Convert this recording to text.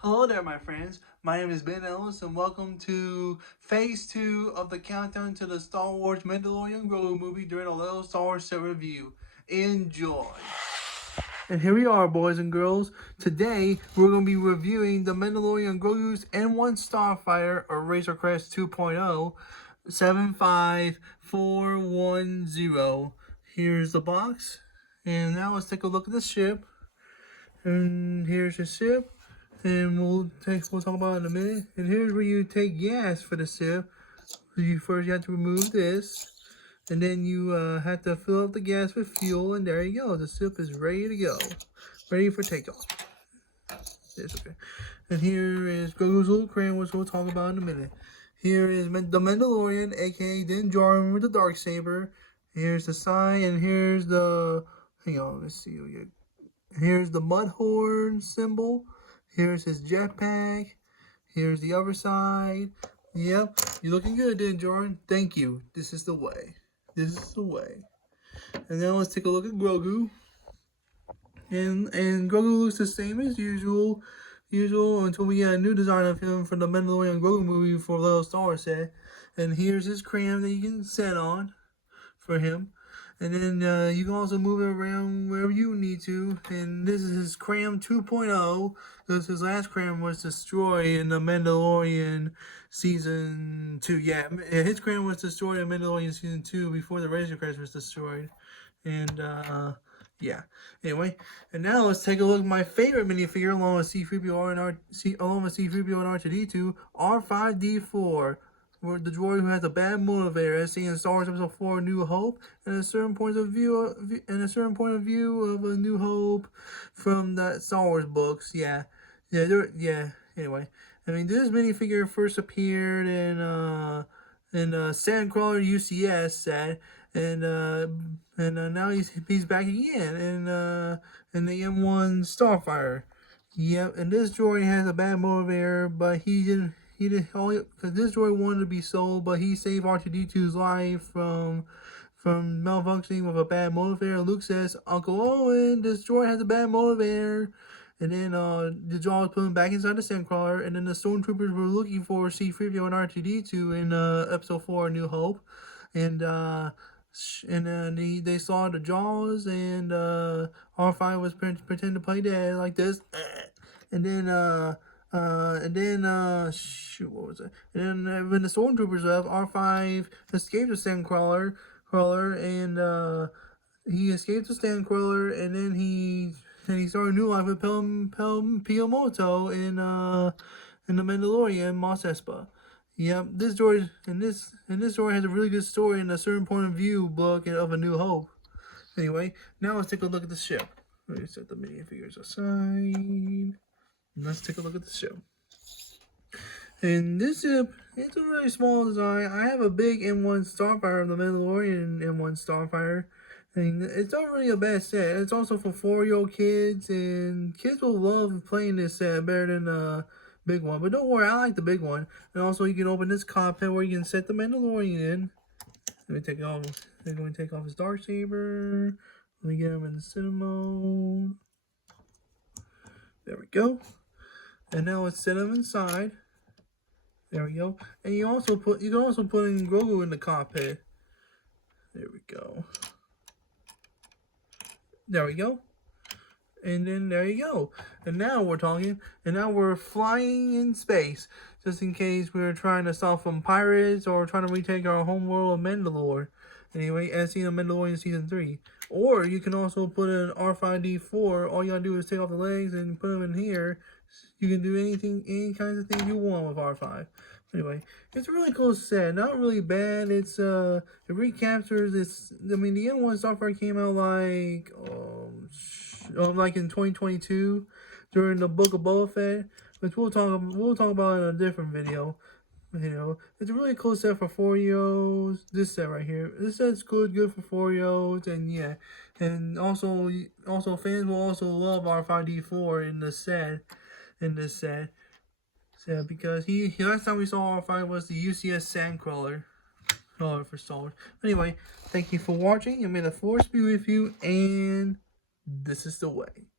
Hello there, my friends. My name is Ben Ellis, and welcome to Phase 2 of the countdown to the Star Wars Mandalorian Grogu movie during a little Star Wars set review. Enjoy! And here we are, boys and girls. Today, we're going to be reviewing the Mandalorian Grogu's N-1 Starfighter, or Razor Crest 2.0, 75410. Here's the box. And now let's take a look at the ship. And here's the ship. And we'll talk about it in a minute. And here's where you take gas for the ship. You have to remove this, and then you have to fill up the gas with fuel, and there you go. The ship is ready to go, ready for takeoff. It's okay. And here is Grogu's little crane, which we'll talk about in a minute. Here is the Mandalorian, aka Din Djarin with the Darksaber. Here's the sign, and here's the let's see. Here's the Mudhorn symbol. Here's his jetpack. Here's the other side. Yep, you're looking good, Din Djarin. Thank you. This is the way. This is the way. And now let's take a look at Grogu. And Grogu looks the same as usual until we get a new design of him for the Mandalorian Grogu movie for Little Star Wars set. And here's his cram that you can set on for him. And then you can also move it around wherever you need to. And this is his cram 2.0. Because his last cram was destroyed in the Mandalorian Season 2. Yeah, his cram was destroyed in Mandalorian Season 2 before the Razor Crest was destroyed. And, yeah. Anyway, and now let's take a look at my favorite minifigure along with C-3PO and R2-D2, R5-D4. The droid who has a bad motivator, as seen in Star Wars Episode 4: New Hope, and a certain point of view of A New Hope from the Star Wars books. Yeah. Anyway, I mean, this minifigure first appeared in Sandcrawler UCS set, and now he's back again in the M1 Starfighter. Yep, and this droid has a bad motivator, but he didn't because this droid wanted to be sold, but he saved R2-D2's life from malfunctioning with a bad motivator. Luke says, "Uncle Owen, this droid has a bad motivator." And then the Jaws put him back inside the Sandcrawler, and then the Stormtroopers were looking for C-3PO and R2-D2 in Episode 4: New Hope, and then they saw the Jaws, and R5 was pretending to play dead like this, and then shoot, what was it? And then when the Stormtroopers left, R5 escaped the Sandcrawler, and he escaped the Sandcrawler, and then he started a new life with Piamoto in The Mandalorian, Mos Espa. Yep, this droid has a really good story in a certain point of view book of A New Hope. Anyway, now let's take a look at the ship. Let me set the minifigures aside. Let's take a look at the ship. And this ship, it's a really small design. I have a big M1 Starfighter, the Mandalorian M1 Starfighter. And it's not really a bad set. It's also for 4-year-old kids, and kids will love playing this set better than the big one. But don't worry, I like the big one. And also, you can open this cockpit where you can set the Mandalorian in. Let me take it off. I'm going to take off his Darksaber. Let me get him in the cinema mode. There we go. And now let's set him inside. There we go. And you can also put in Grogu in the cockpit. There we go. There we go. And then there you go. And now we're talking. And now we're flying in space. Just in case we're trying to stop from pirates or trying to retake our homeworld of Mandalore. Anyway, as seen in Mandalorian Season 3. Or you can also put in R5-D4. All you gotta do is take off the legs and put them in here. You can do any kinds of things you want with R5. Anyway, it's a really cool set. Not really bad. It recaptures this. I mean, the N-1 Starfighter came out like in 2022 during the Book of Boba Fett, which we'll talk about in a different video. You know, it's a really cool set for 4-year-olds. This set right here. This set's good for 4-year-olds, and yeah, and also fans will also love R5-D4 in this set. So because last time we saw R5 was the UCS Sandcrawler for Star Wars. Anyway, thank you for watching, and may the Force be with you, and this is the way.